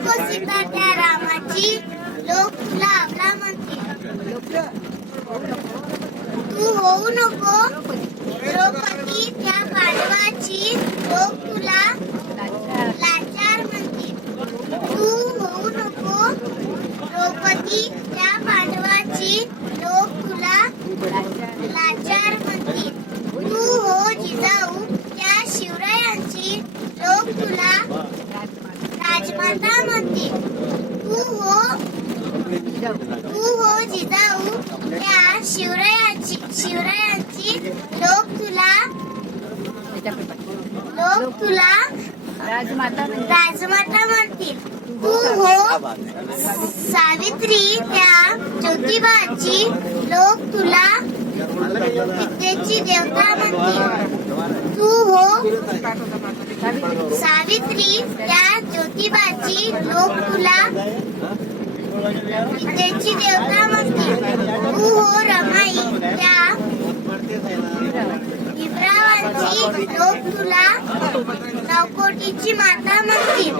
नको सीता त्या रामाची, लोक तुला आपला म्हणतील. तू होऊ नको द्रौपदी त्या पांडवाची, लोक तुला लाचार म्हणतील. तू होऊ नको द्रौपदी त्या पांडवाची, लोक तुला लाचार म्हणतील. तू हो जिजाऊ त्या शिवरायांची, लोक तुला राजमाता म्हणतील. तू हो जिजाऊ त्या शिवरायांची, लोक तुला राजमाता म्हणतील. तू हो सावित्री त्या ज्योतिबाची, लोक तुला विद्येची देवता म्हणतील. तू हो सावित्री त्या ज्योतिबाची, लोक तुला विद्येची देवता म्हणतील. तू हो रमाई त्या विभ्रावांची, लोक तुला नवकोटीची माता म्हणतील.